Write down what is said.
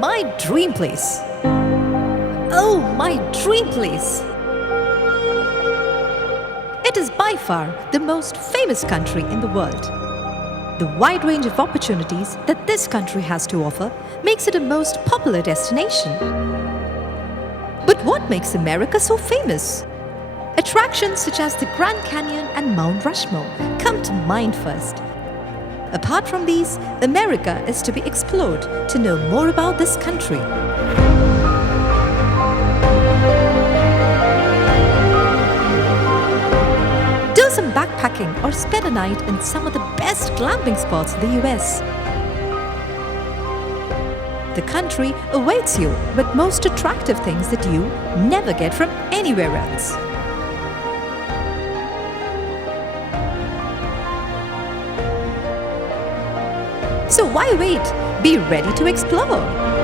my dream place. Oh, my dream place. It is by far the most famous country in the world. The wide range of opportunities that this country has to offer makes it a most popular destination. But what makes America so famous? Attractions such as the Grand Canyon and Mount Rushmore come to mind first. Apart from these, America is to be explored to know more about this country. Do some backpacking or spend a night in some of the best glamping spots in the US. The country awaits you with most attractive things that you never get from anywhere else. So why wait? Be ready to explore!